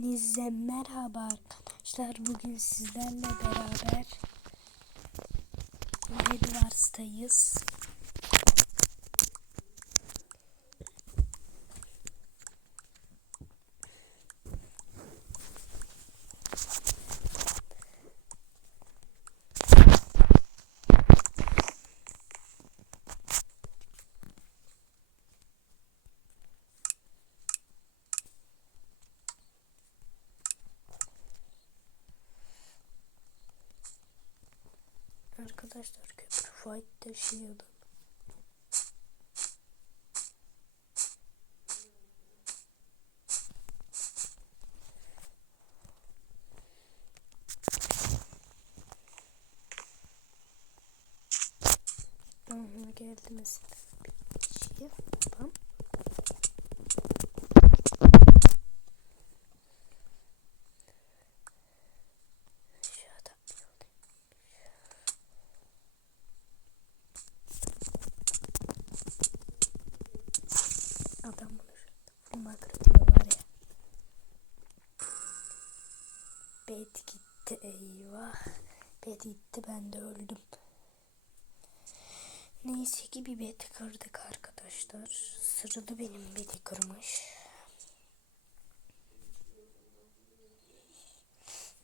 Hepinize merhaba arkadaşlar. Bugün sizlerle beraber Bedwars'tayız. Arkadaşlar köprü fight taşıyordum. Aha geldi mesela bir kişiye. Tamam. Aşağıda bir yol. Adam bunu vurmak diyor var ya. Bet gitti eyvah. Bet gitti ben de öldüm. Neyse ki bir beti kırdık arkadaşlar. Sırada benim beti kırmış.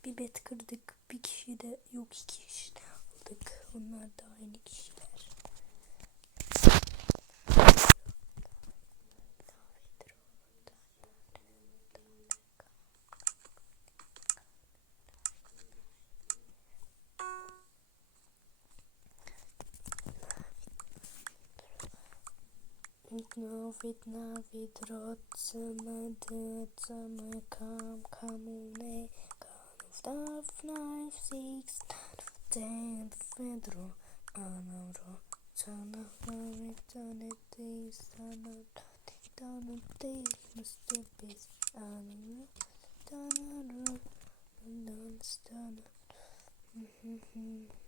Bir bet kırdık. Bir kişi de yok iki kişi de aldık. Onlar da aynı kişiler. Novitna vidrotcama dcama kam kamune kanuf daf knife six knife ten fedro anamro tana maritane te sana tana te mustepis anamro tana ro non stana mm-hmm.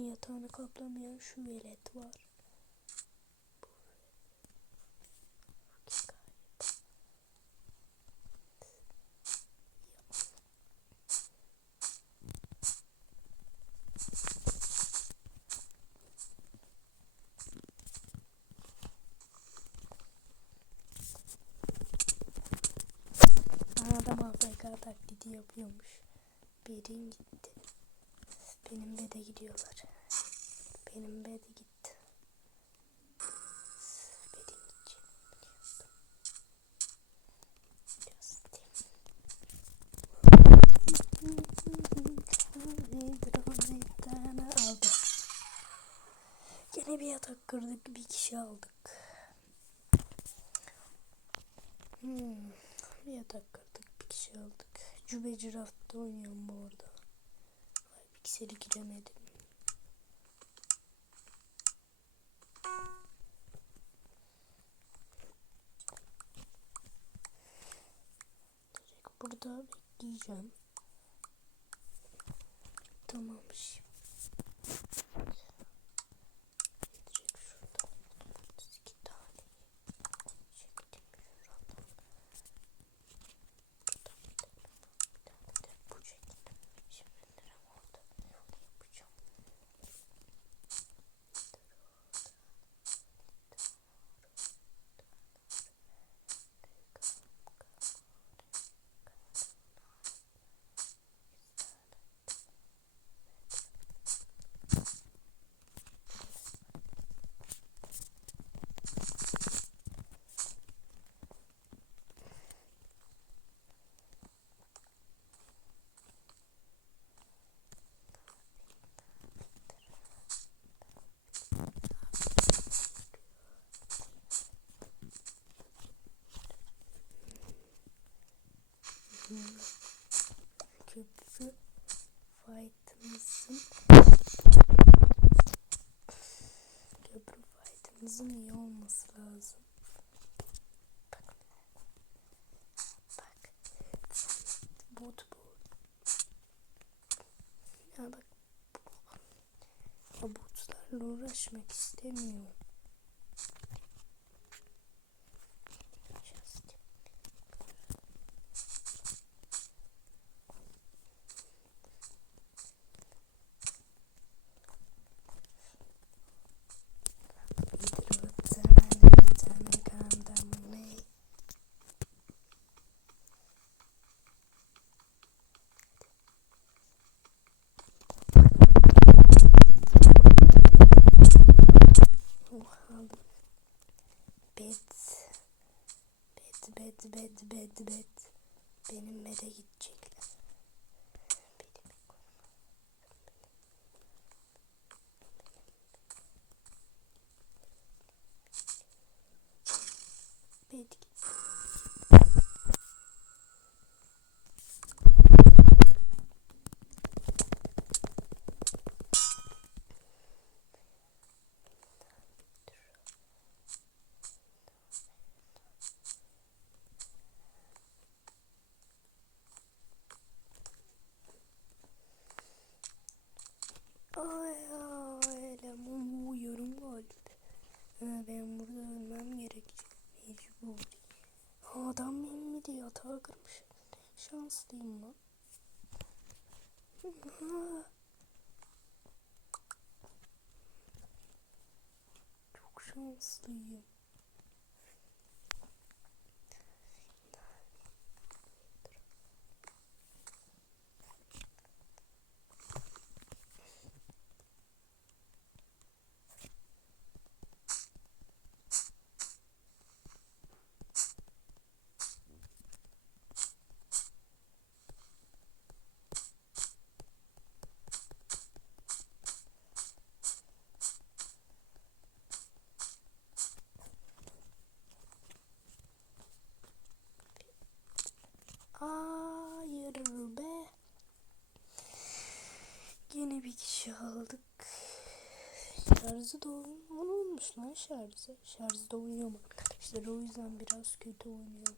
Yatağını kaplamayan şu velet var. Benim be de gidiyorlar. Benim be de gitti. Benim gideceğim. Gene bir yatak kırdık. Bir kişi aldık. Hmm, bir yatak kırdık. Bir kişi aldık. Cübe Draft'ta oynuyorum bu arada. Pikseli giremedim. Direkt burada bekleyeceğim. Tamam şimdi. fight'ımızın Köprü fight'ımızın iyi olması lazım. Bak. Bak. Bot bu. Ya bak. Ya uğraşmak istemiyorum. Bet, bet, bet. Benim bede gidecekler. Benim Bet git. Ay ay lemon uyuyorum galiba. Ha, ben burada ölmem gerekecek. Mecbur. Adam benim diye yatağa kırmış. Şanslıyım lan. Ha. Çok şanslıyım. Hayır be. Yine bir kişi aldık. Şarjı da oyun olmuş lan şarjı. Şarjı da oynuyorum arkadaşlar. O yüzden biraz kötü oynuyorum.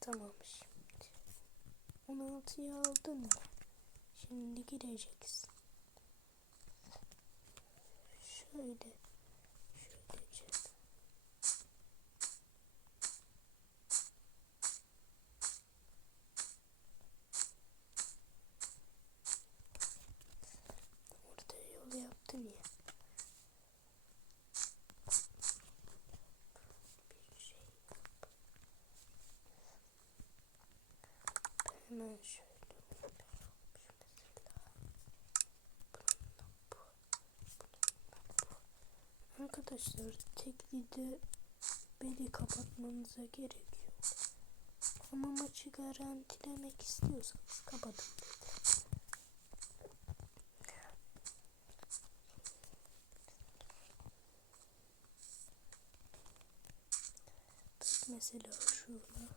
Tamam şimdi. 16'yı aldın mı? Şimdi gireceksin. Şöyle. Şöylece. Orada yol yaptım ya. Bir şey yap. Hemen şöyle onu ben yapmışım mesela. Bununla bu. Bununla Arkadaşlar teklide beli kapatmanıza gerek yok. Ama maçı garantilemek istiyorsanız kapatın mesela şurada.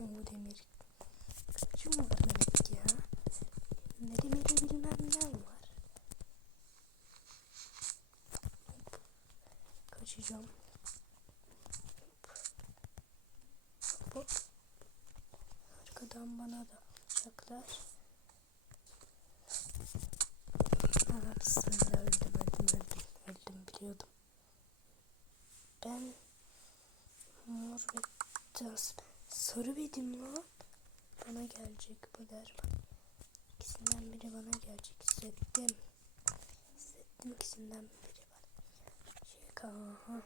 O demir. Kaçım var demek ya. Ne demiri bilmem ne var. Hop. Kaçacağım. Hop. Hop. Arkadan bana da atacaklar. Aslında öldüm öldüm öldüm. Öldüm biliyordum. Ben mor ve tas sarı bedim lan. Bana gelecek bu derman. İkisinden biri bana gelecek. Hissettim. Hissettim ikisinden biri bana. Şey aha.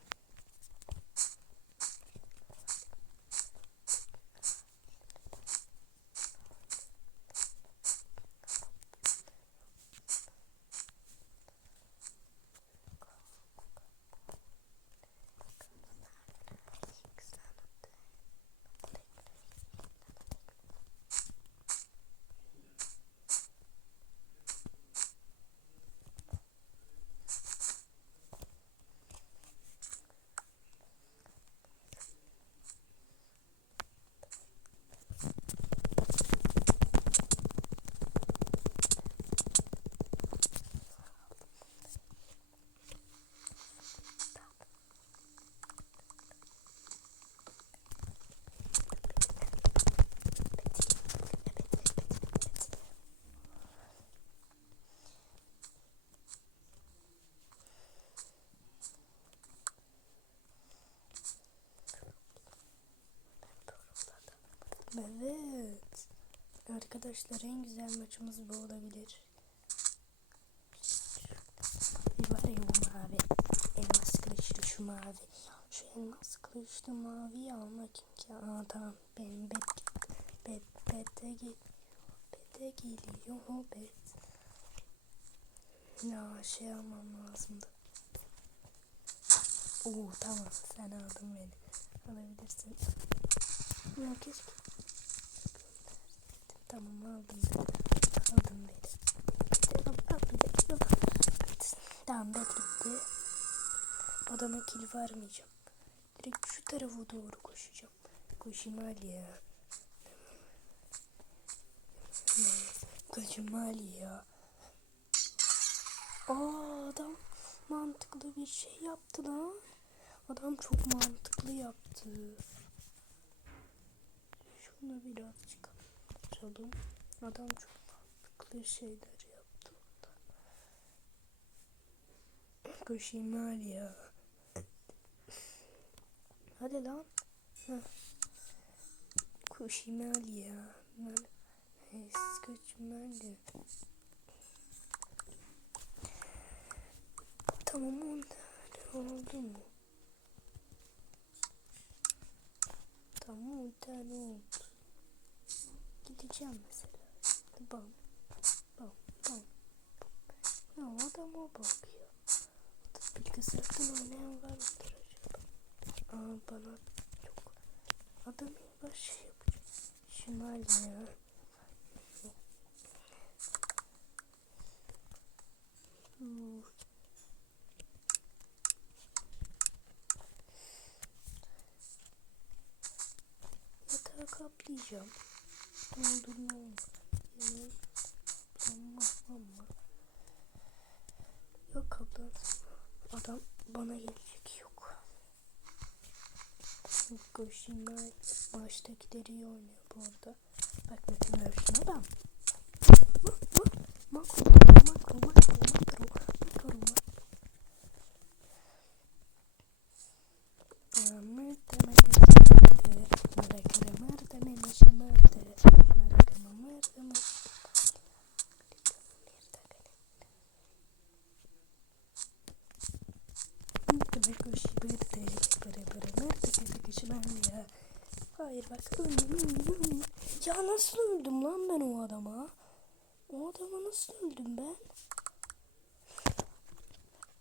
Evet. Arkadaşlar en güzel maçımız bu olabilir. Bir var ya bu mavi. Elmas kılıçlı şu mavi. Şu elmas kılıçlı maviyi almak ki. Aa tamam. Benim bet. Bet, bete. Bete geliyor bet. Ya şey almam lazımdı. Oo tamam sen aldın beni. Alabilirsin. Ya keşke. Tamam aldım beni. Aldım beni. Tamam aldım beni. Tamam bet gitti. Adama kill vermeyeceğim. Direkt şu tarafa doğru koşacağım. Koşayım Ali ya. Koşayım Ali ya. Aa adam mantıklı bir şey yaptı lan. Adam çok mantıklı yaptı. Şunu birazcık açalım. Adam çok mantıklı şeyler yaptı. Koşayım Ali ya. Hadi lan. Ali ya. Ali. Tamam on tane oldu mu? Tamam oldu. Gideceğim mesela. Bam. Bam. Bam. Ya adama bak ya. Bilgisayardan oynayan var mıdır acaba? Aa bana yok. Adam baş şey yapacak. Şimal ya. Hmm. Yatağı kaplayacağım. Ama. Yok kaplansın. Adam bana gelecek yok. Koşinler baştakileri iyi oynuyor bu arada. Bak Metin Erşin adam. Makro makro makro makro makro makro makro Mırda mırda mırda mırda mırda mırda mırda mırda Mırda koşu mırda bırı bırı mırda kızı kışı ben ya Hayır bak Ya nasıl öldüm lan ben o adama O adama nasıl öldüm ben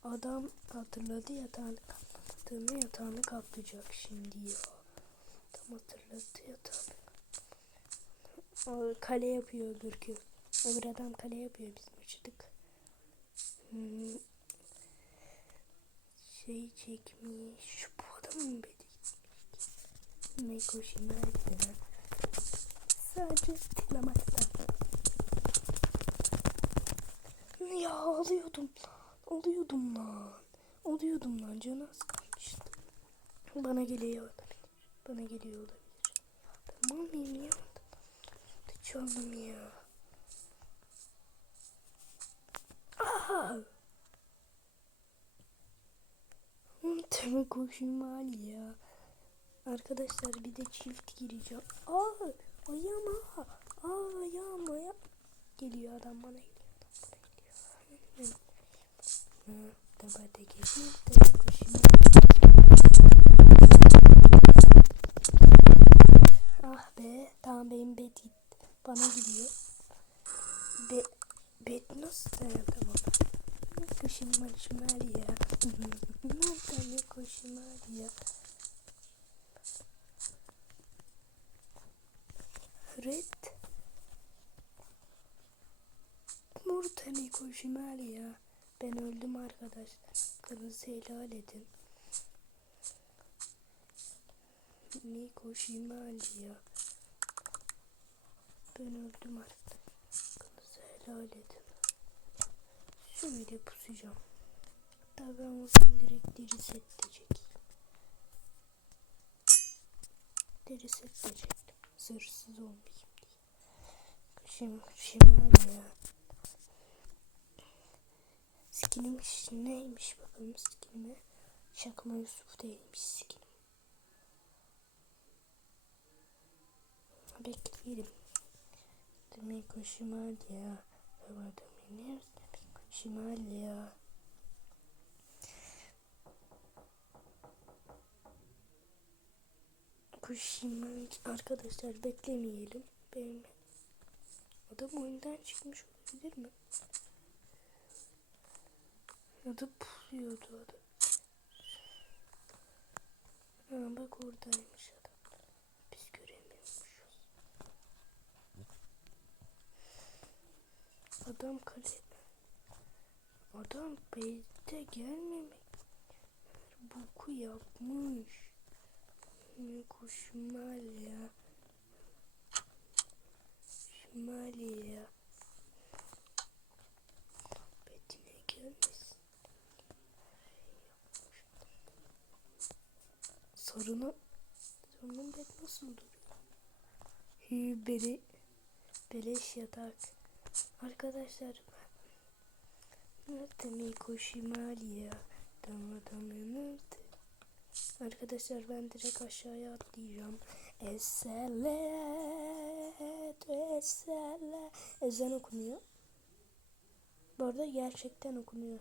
Adam hatırladı yatağını kaplattığını yatağını kaplayacak şimdi ya. Tam hatırladı yatağını. Kale yapıyor öbürkü. Öbür adam kale yapıyor biz maçıdık. Hmm. Şey çekmiş. Bu adamın bedi. Ne koşayım nerede? Sadece tıklamakta. Ya alıyordum. Oluyordum lan. Oluyordum lan. Canı az kalmıştı. Bana geliyor olabilir. Bana geliyor olabilir. Tamam mıyım ya? Çaldım ya. Aha! Tabii koşayım hali ya. Arkadaşlar bir de çift gireceğim. Aa! Ayağım ha. Aa ayağım ayağım. Geliyor adam bana geliyor. Adam bana geliyor. Tabii de geliyor. Tabii koşayım. Ah be. Tamam benim bet gitti. Bana gidiyor. Be bet nasıl da tamam. Koşayım hali ya. Tabii koşayım hali ya. Red. Murtani koşumer ya. Ben öldüm arkadaşlar. Kırmızı helal edin. Ne koşumer ya. Ben öldüm artık. Kırmızı helal edin. Şöyle pusacağım. Hatta ben oradan direkt deri set de çekeyim. Deri set de çektim. Zırhsız olmayayım diye. Şimdi, şimdi ya. Skinim neymiş bakalım skinime. Çakma Yusuf değilmiş skinim. bekleyelim. Demek o Şimalya. Demek Şimalya. Kuşimal arkadaşlar beklemeyelim. Benim adam oyundan çıkmış olabilir mi? Ya da pusuyordu adam. Ha, bak oradaymış adam. Biz göremiyormuşuz. Adam kale... Adam beyte gelmemek. Boku yapmış. Ne kuşmal ya. Şimal ya. Betine gelmesin. Sorunu sorunun bet nasıl duruyor? Hü beri beleş yatak. Arkadaşlar nerede mi koşimaliye? Dama dama nerede? Arkadaşlar ben direkt aşağıya atlayacağım. Eselet, eselet. Ezan okunuyor. Bu arada gerçekten okunuyor.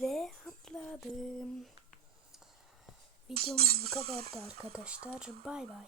Ve atladım. Videomuz bu kadardı arkadaşlar. Bay bay.